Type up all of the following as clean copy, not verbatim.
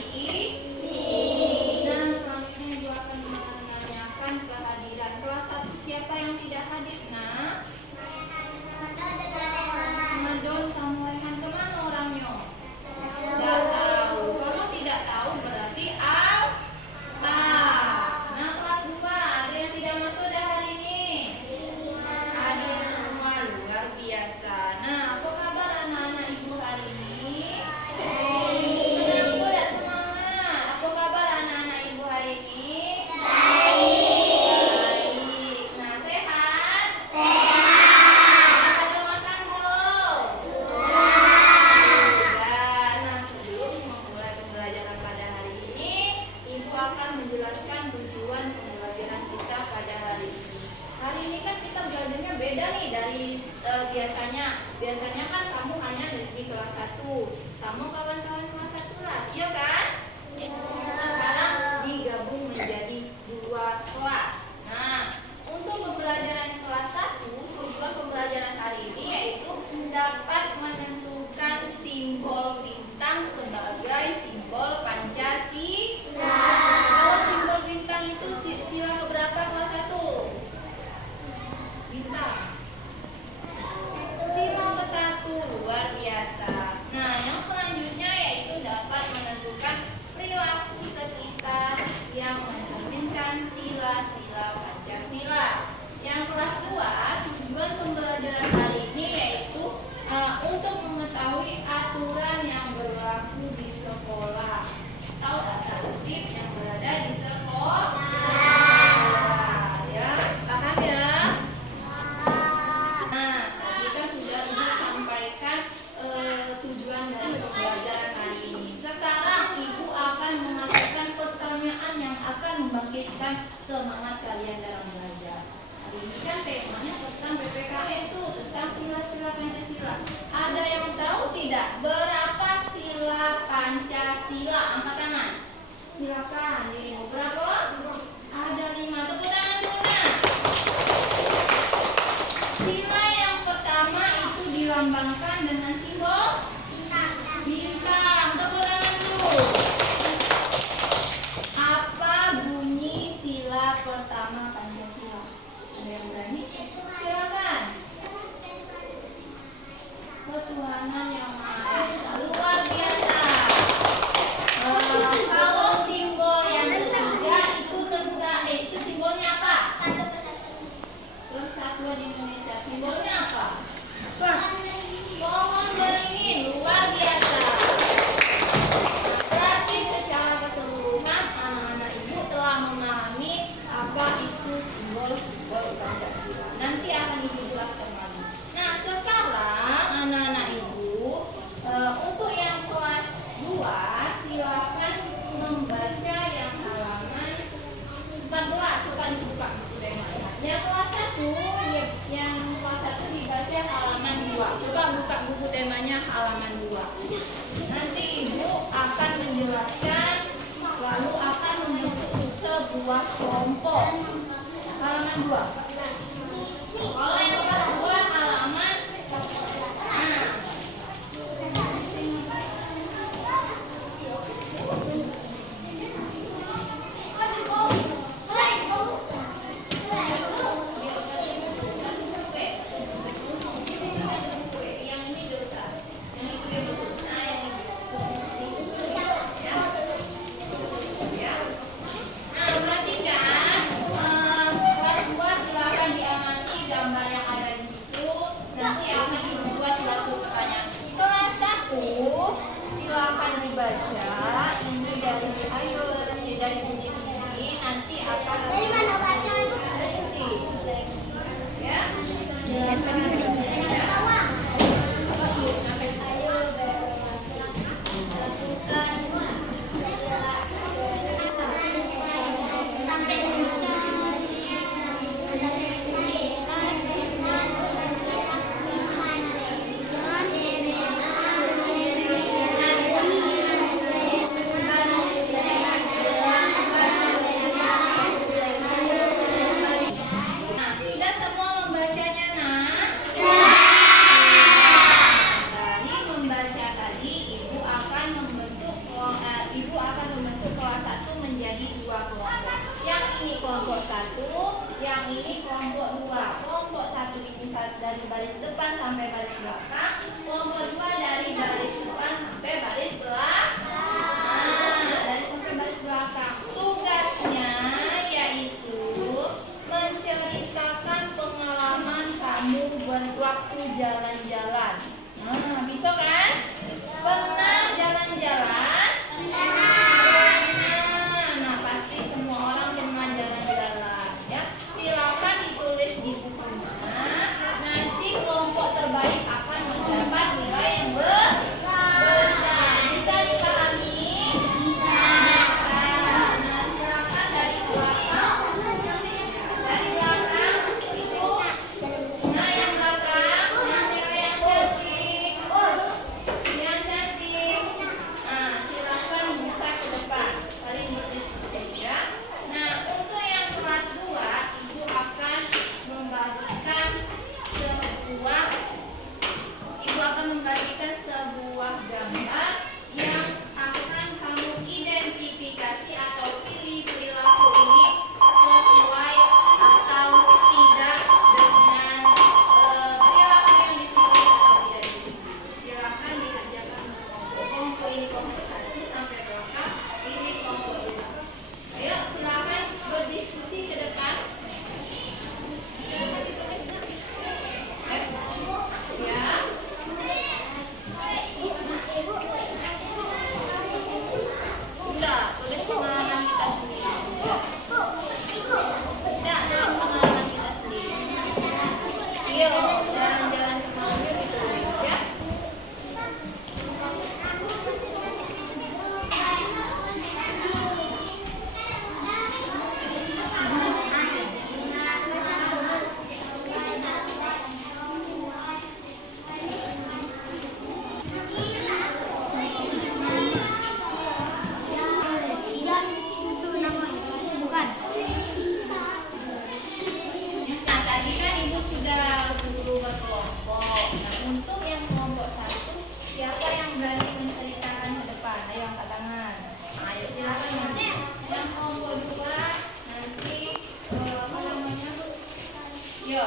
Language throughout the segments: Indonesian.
hari ini. Nah, selanjutnya Ibu akan menanyakan kehadiran kelas 1. Siapa yang tidak hadir, Nak? Madon sama Rehan. Kemana orangnya? Tidak tahu. Kalau tidak tahu berarti Al. Nah, kelas 2 ada yang tidak masuk dah hari ini? Ada semua, luar biasa. Nah, apa kabar anak-anak Ibu hari ini? Menang tidak semangat? Apa kabar anak-anak Ibu hari ini? Baik. Nah, sehat? Ada makan belum? Nah, sebelum memulai pembelajaran pada hari ini, Ibu akan menjelaskan tujuan pembelajaran kita pada hari ini. Hari ini kan kita belajarnya beda nih dari biasanya. Biasanya kan kamu hanya di kelas 1 sama kawan-kawan kelas 1 lah, iya kan? Sekarang digabung menjadi 2 kelas. Nah, untuk pembelajaran kelas 1, tujuan pembelajaran hari ini yaitu dapat menentukan simbol bintang sebagai simbol Pancasila. Kalau simbol bintang itu sila keberapa kelas 1? Bintang. Sila ke-1, luar biasa. Nah, yang selanjutnya yaitu dapat menentukan perilaku sekitar yang mencerminkan sila-sila Pancasila. Yang kelas 2, tujuan pembelajaran hari ini yaitu untuk mengetahui aturan yang berlaku di sekolah. Tahu tertib yang berada di sekolah. Ya, paham ya? Nah, tadi kan sudah Ibu sampaikan tujuan dari pembelajaran hari ini. Sekarang Ibu akan mengajukan pertanyaan yang akan membangkitkan semangat kalian dalam belajar. Hari ini kan temanya tentang PPKN tuh, tentang sila-sila Pancasila. Ada yang tahu tidak berapa sila Pancasila? Angkat tangan. Silakan dirimu. Berapa? Ada 5. Tepuk tangan dulu, Nak. Sila yang pertama itu dilambangkan dengan simbol bintang. Tepuk tangan dulu. Apa bunyi sila pertama Pancasila? Ada yang berani? Silakan. Ketuhanan yang Maha Esa. Luar biasa. Kalau simbol yang ketiga itu simbolnya apa? Persatuan Indonesia. Simbolnya apa? Pohon beringin. Luar biasa. Berarti secara keseluruhan anak-anak Ibu telah memahami apa itu simbol-simbol Pancasila. Nanti akan Ibu jelaskan lagi. Nah, sekarang anak-anak Ibu untuk yang kelas 2 silakan membaca yang halaman 14. Coba dibuka buku temanya. Yang kelas 1 dibaca halaman 2. Coba buka buku temanya halaman 2. Nanti Ibu akan menjelaskan lalu akan membentuk sebuah kelompok. Halaman 2. Kalau yang kelas 2 halaman kelas 2 silakan diamati gambar yang ada akan membagikan sebuah gambar yang akan kamu identifikasi atau pilih perilaku ini sesuai atau tidak dengan perilaku yang disiplin atau tidak disiplin. Silakan dikerjakan kelompok ini kelompok 1 sampai berapa? Ini kelompok 2. Ayo silakan berdiskusi ke depan. Silakan ditulis. Ya. Sudah, tulis pengalaman kita sendiri. Tidak, tulis pengalaman kita sendiri. Ayo, jalan-jalan kemana ditulis ya. Nah, tadi kan ibu sudah suruh berkelompok. Nah, untuk yang kelompok 1, siapa yang berani menceritakan ke depan? Ayo angkat tangan. Ayo silakan. Yang kelompok 2 nanti apa namanya? Yo,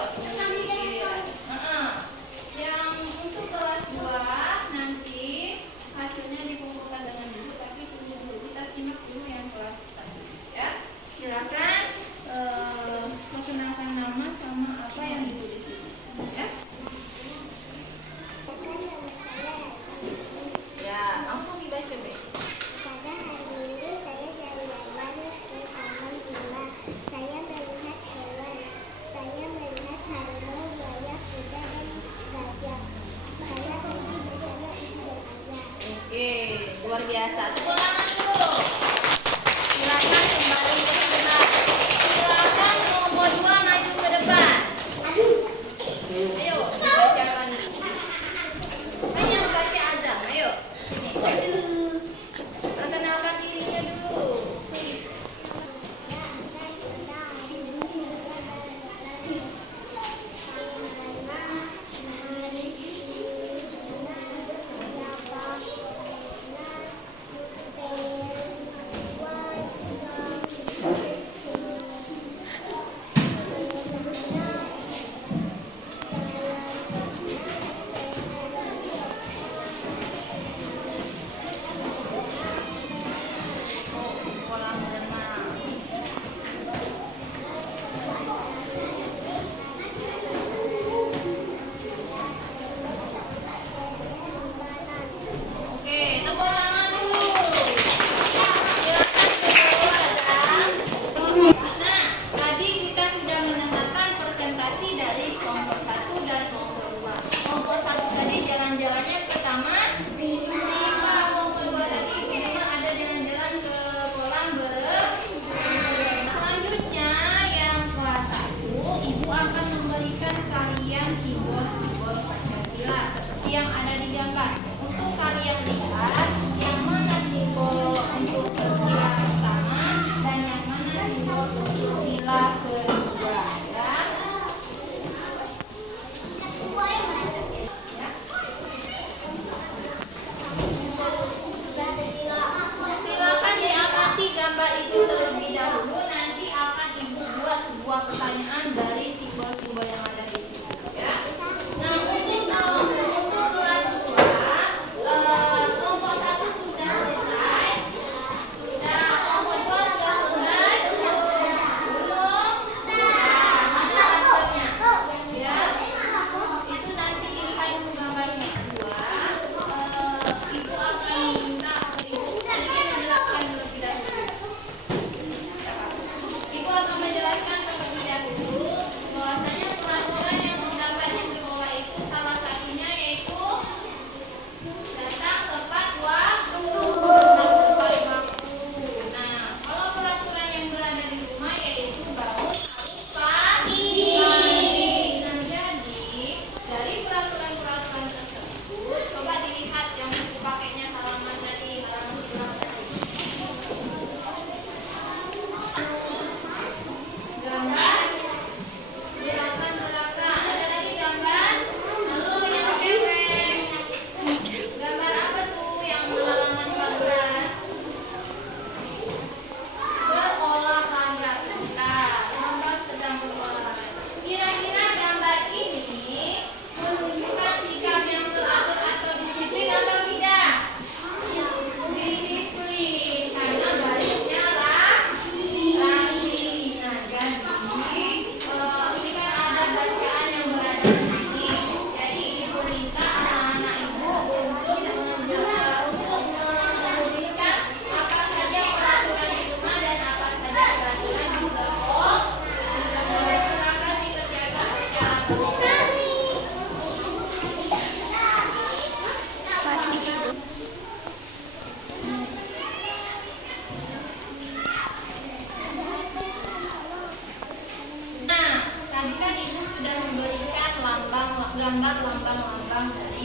yang untuk kelas 2 nanti hasilnya dikumpulkan dengan dulu, tapi tunggu dulu kita simak dulu yang kelas 1 ya. Silakan perkenalkan nama sama apa yang ditulis di sini ya. Ya, langsung dibaca deh. Pada hari ini saya jalan-jalan ke taman Villa. Saya melihat hewan. Saya melihat harimau, buaya, kuda, dan gajah. Saya pergi bersama ibu dan ayah. Oke, luar biasa. Tepuk tangan dulu. Silakan kembali ke sebelah. Silakan kelompok 2 maju ke depan. Ayo, dibacakan. Hanya baca azam. Ayo, sini. Perkenalkan dirinya dulu. Kolam renang. Oke, tepuk tangan dulu. Silakan berdiri Azam. Nah, tadi kita sudah mendengarkan presentasi dari kelompok 1 dan kelompok 2. Kelompok 1 tadi jalan-jalannya ke taman Villa. Kelompok 2 tadi memang ada jalan-jalan ke kolam berenang. Selanjutnya yang kelas 1, ibu akan memberikan kalian simbol-simbol Pancasila seperti yang ada di gambar. Untuk kalian lihat yang mana simbol untuk sila pertama dan yang mana simbol untuk sila kedua ya. Silakan diamati gambar itu terlebih dahulu, nanti akan ibu buat sebuah pertanyaan dari simbol-simbol yang ada di situ ya. Nah, untuk kelas 2, kelompok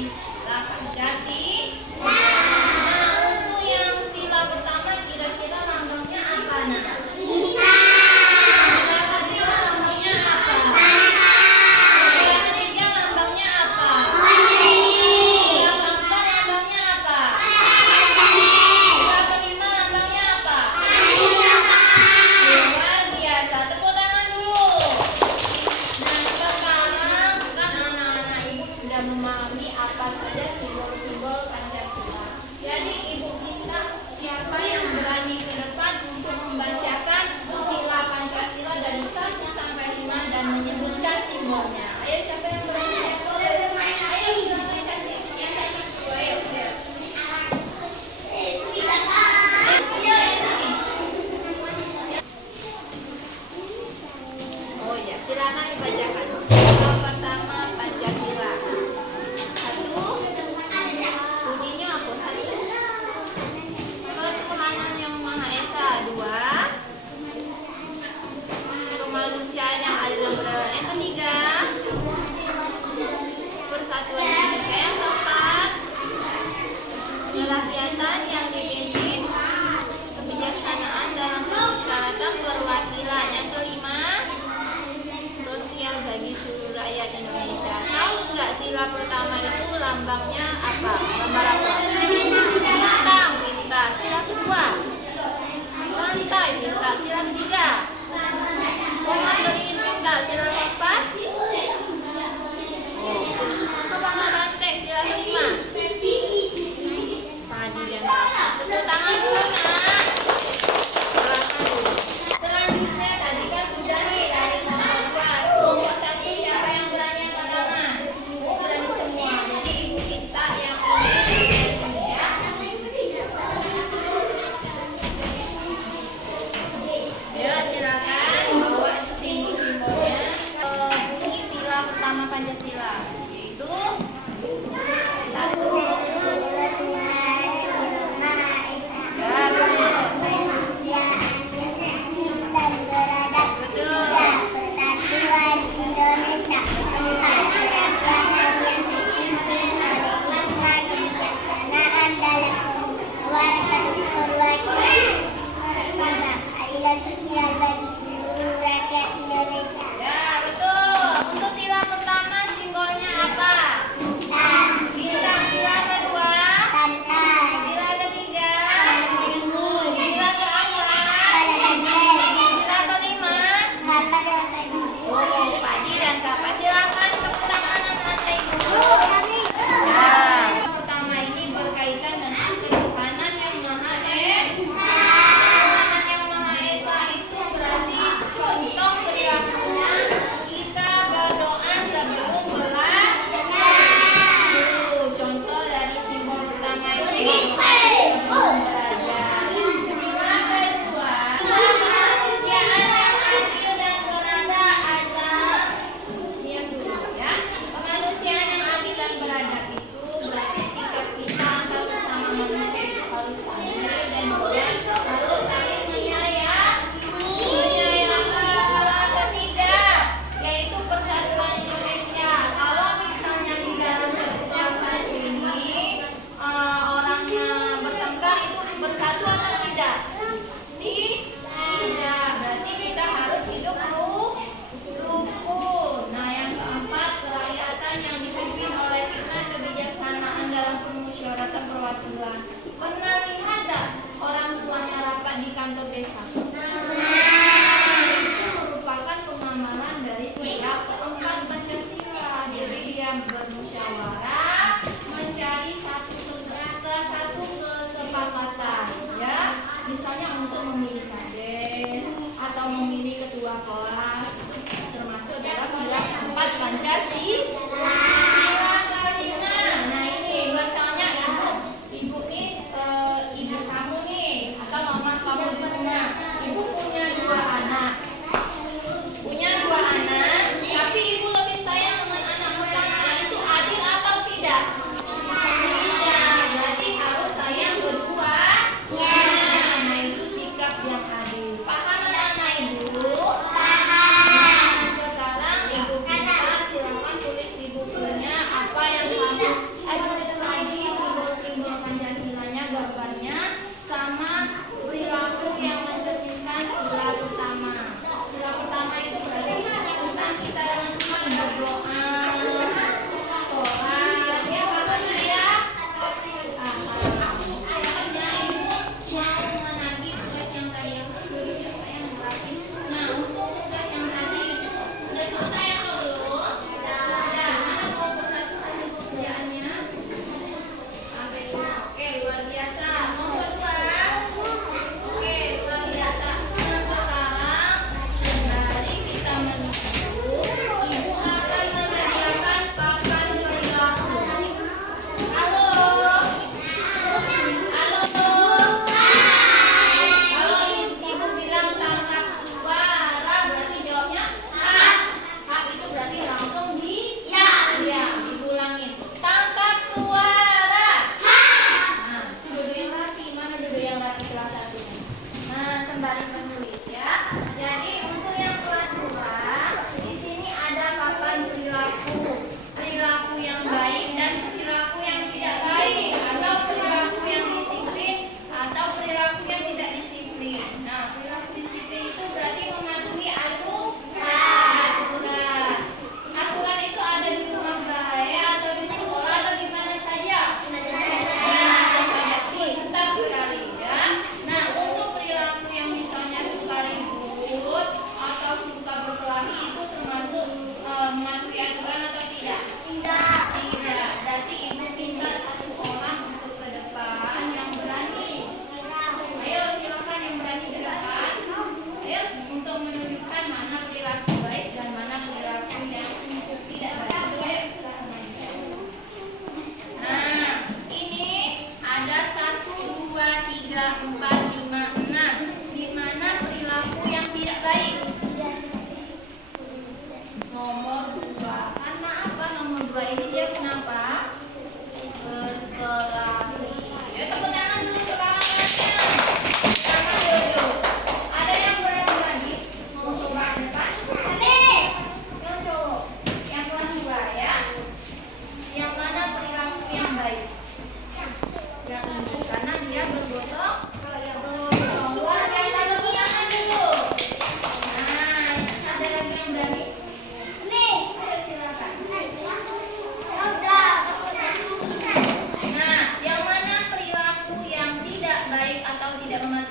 Sila Pancasila. Nah, untuk yang sila pertama kira-kira lambangnya apa nak? Sila kedua lambangnya apa? Sila ketiga lambangnya apa? Sila keempat lambangnya apa? Sila kelima lambangnya apa? Luar biasa, tepuk tangan dulu. Nah, sekarang kan anak-anak ibu sudah memahami apa saja simbol-simbol Pancasila. Jadi ibu minta siapa yang berani ke depan untuk membacakan sila Pancasila dari 1 sampai 5 dan menyebutkan simbolnya. Ayo, siapa yang berani? Ayo, silakan cantik. Yang cantik. Ayo, ayo. Oh ya, silakan dibacakan. Sila pertama Pancasila. 1. Bunyinya apa? 1. Ketuhanan yang Maha Esa. 2. Kemanusiaan yang adil dan beradab. Yang ketiga, persatuan Indonesia. Yang keempat, kerakyatan yang dipimpin kebijaksanaan dalam permusyawaratan perwakilan. Yang kelima, sosial bagi seluruh rakyat Indonesia. Tahu nggak sila pertama itu lambangnya apa? Gambar apa? Bintang, bintang. Sila kedua, rantai, bintang. Sila ketiga, pohon beringin, bintang. Sila keempat, kepala banteng. Sila kelima, padi dan kapas. Tepuk tangan dulu nak. Silakan dulu. Selanjutnya tadi kan sudah nih dari nomor 2. Kelompok 1 siapa yang berani angkat tangan? Berani semua. Jadi ibu minta yang ini ya. Ayo silakan bawa simbol-simbolnya.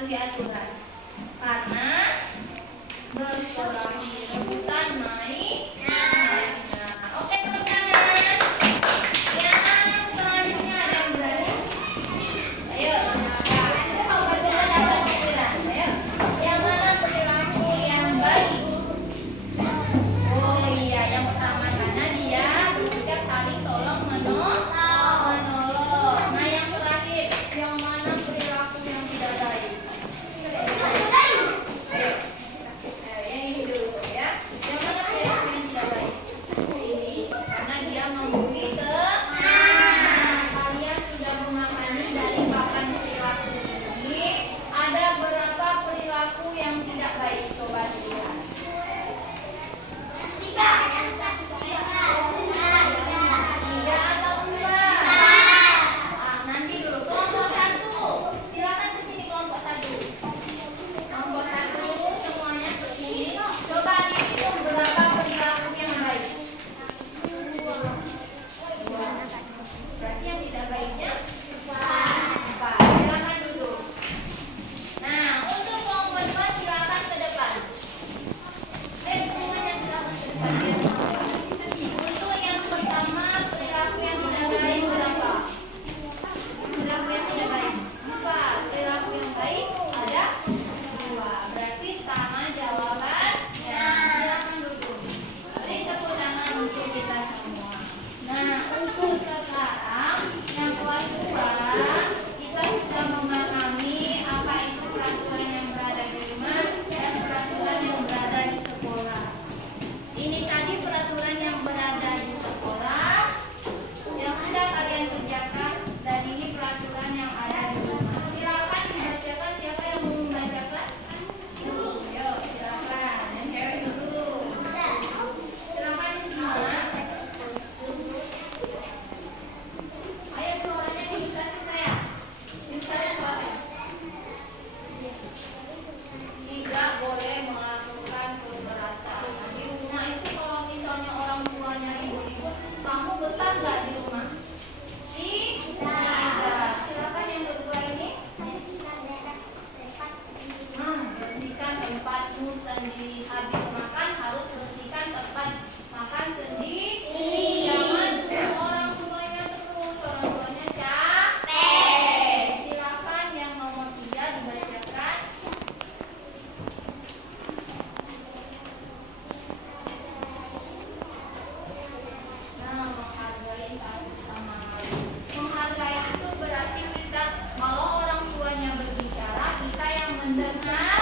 ganti aturan. Karena bersekolah rebutan naik. Oke teman-teman. Yang selanjutnya ada yang berani? Ayo, silakan. Semoga bisa dapat pikiran. Ayo. Yang mana perilaku yang baik? Oh iya, yang pertama karena dia bersikap saling tolong menolong. Nah yang terakhir, yang mana perilaku yang tidak baik? Ayo. Yang ini dulu ya. Yang mana perilaku yang tidak baik? Ini karena dia membuli teman. Kalian sudah memahami dari papan perilaku ini ada berapa perilaku yang tidak baik? Coba dilihat. Tiga atau empat? Nanti dulu kelompok satu. Silakan ke sini kelompok satu. Kelompok satu semuanya ke sini. Coba dihitung berapa perilaku yang baik. Dua. Berarti yang tidak baiknya empat. Silakan duduk. Nah, untuk kelompok dua silakan ke depan. Semuanya silakan ke depan. Untuk yang pertama perilaku yang tidak baik berapa? Perilaku yang tidak baik 4. Perilaku yang baik ada 2. Berarti sama jawabannya. Silakan duduk. Beri tepuk tangan untuk kita semua. Nah, untuk sekarang yang kelas 2 kita sudah memahami apa itu peraturan yang berada di rumah dan peraturan yang berada di sekolah. Ini tadi peraturan yang berada di sekolah yang sudah kalian kerjakan, dan ini peraturan yang ada di rumah. Silakan dibacakan. Siapa yang mau membacakan? Yuk, silakan. Yang cewek dulu. Silakan semua. Ayo suaranya dibesarin saya. Dibesarin suaranya. Tidak boleh melakukan kekerasan. Di rumah itu kalau misalnya orang tuanya ribut-ribut, kamu betah nggak di rumah? Tidak. Silakan yang kedua ini. Bersihkan tempatmu sendiri. Habis makan harus bersihkan tempat makan sendiri. Jangan suruh orang tuanya terus. Orang tuanya capek. Silakan yang nomor 3 dibacakan. Nah, menghargai satu sama lain. Menghargai itu berarti kita kalau orang tuanya berbicara, kita yang mendengar.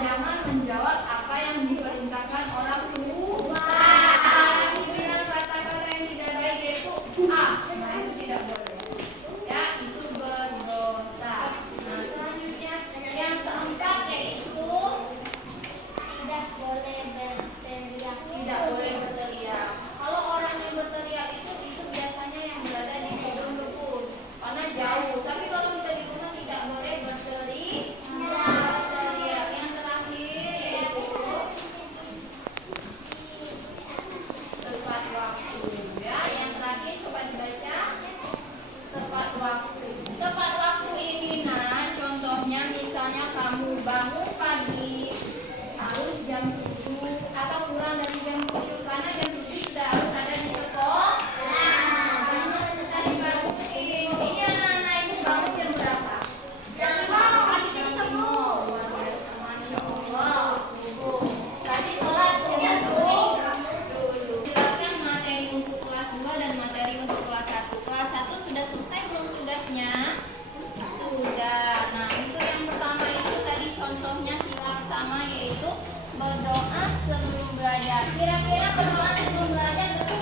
Jangan menjawab apa yang diperintahkan orang tua. Yang dibilang kata-kata yang tidak baik yaitu nah itu tidak boleh. Ya, itu berdosa. Nah, selanjutnya yang keempat yaitu tidak boleh berteriak. Kalau orang yang berteriak itu biasanya yang berada di kebun karena jauh. Tapi kalau bisa di rumah tidak boleh berteriak. Yang terakhir yaitu tepat waktu. Ya, yang terakhir coba dibaca. Tepat waktu. Tepat waktu ini contohnya misalnya kamu bangun pagi harus jam 7 atau kurang dari jam 7 karena jam 7 sudah harus ada di sekolah. Jangan susah dibangunin. Ini anak-anak itu bangun jam berapa? Jam 5. Luar biasa, Masya Allah. Subuh. Tadi sholat subuh dulu. Jelaskan materi untuk kelas 2 dan materi untuk kelas 1. Kelas 1 sudah selesai belum tugasnya? Sudah. Nah, itu yang pertama itu tadi contohnya sila pertama yaitu berdoa sebelum belajar. Kira-kira berdoa sebelum belajar betul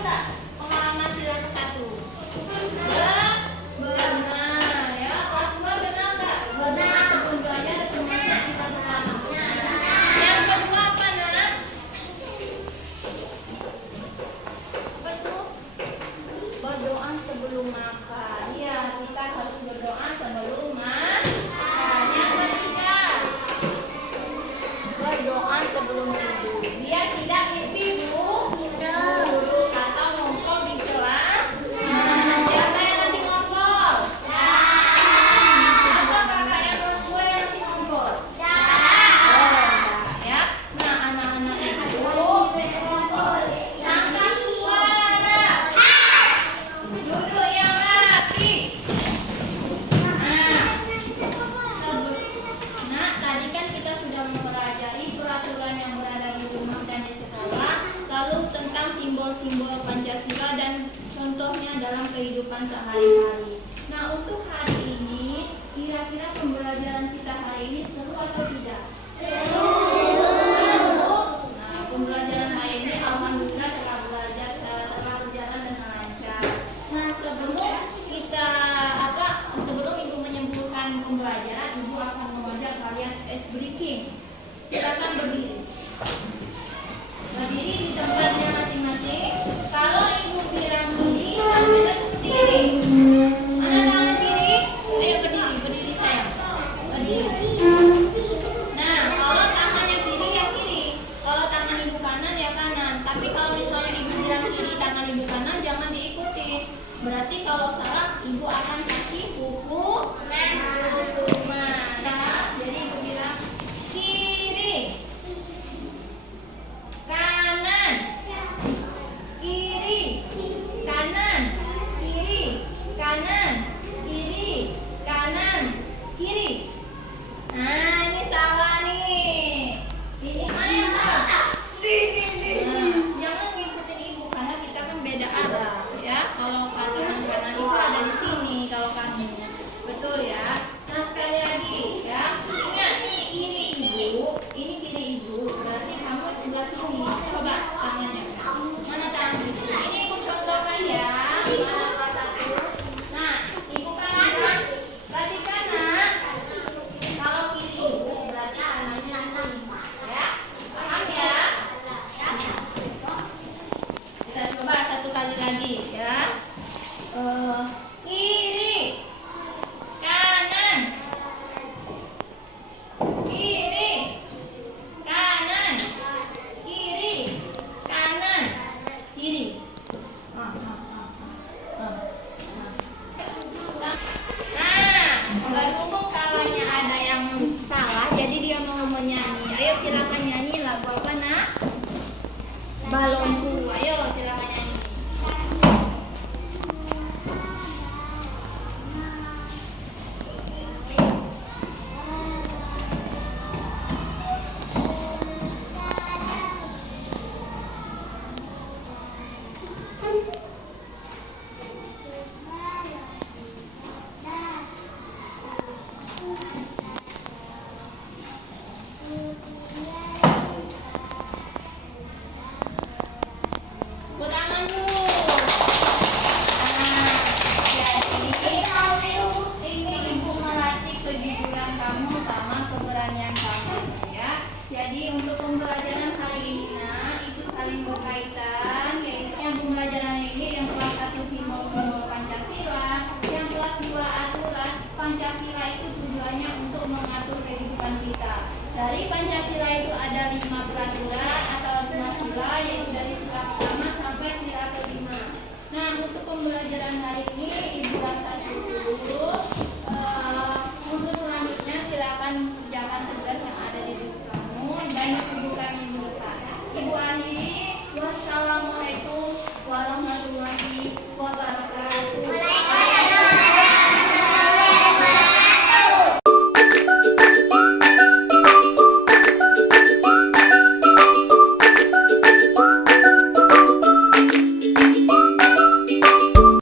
sehari-hari. Nah, untuk hari ini, kira-kira pembelajaran kita hari ini seru atau tidak? Seru. Nah, pembelajaran hari ini alhamdulillah telah berjalan dengan lancar. Nah, sebelum Ibu menyimpulkan pembelajaran, Ibu akan mengajak kalian ice breaking. Silakan berdiri. Berdiri di tempatnya masing-masing. Kalau Ibu bilang berdiri, sampai seperti ini. Mana tangan kiri? Ayo berdiri sayang. Berdiri. Nah, kalau tangannya kiri ya kiri. Kalau tangan Ibu kanan ya kanan. Tapi kalau misalnya Ibu bilang kiri, tangan Ibu kanan jangan diikuti. Berarti kalau salah Ibu akan kasih hukuman. Nah, jadi Ibu bilang kiri, kanan, kiri, kanan, kiri, kanan, kiri, kanan, kiri. Nah, ini salah nih. Ini mana yang salah? Nah, jangan ngikutin Ibu karena kita kan beda arah ya. Kalau tangan kanan itu ada di sini kalau kamu. Betul ya. Nah, sekali lagi ya. Ingat, ini kiri Ibu, ini kiri Ibu. Berarti kamu sebelah sini. Coba tangannya. Mana tangan Ibu? Ini Ibu contohkan ya. Mana kelas 1? Nah, Ibu kan bilang, perhatikan nak. Kalau kiri Ibu berarti tangannya di sini. Ya. Paham ya? Kita coba satu kali lagi ya. Kiri, kanan, kiri, kanan, kiri, kanan, kiri. Nah, berhubung kawannya ada yang salah, jadi dia mau menyanyi. Ayo silakan nyanyi lagu apa nak? Balonku. Ayo silakan nyanyi. Buat tangan dulu. Nah, jadi ini Ibu melatih kejujuran kamu sama keberanian kamu ya. Jadi untuk pembelajaran hari ini itu saling berkaitan, yaitu yang pembelajaran ini yang kelas 1 simbol-simbol Pancasila, yang kelas 2 aturan. Pancasila itu tujuannya untuk mengatur kehidupan kita. Dari Pancasila itu ada 5 peraturan atau 5 sila, yaitu dari sila pertama sampai sila kelima. Nah, untuk pembelajaran hari ini Ibu rasa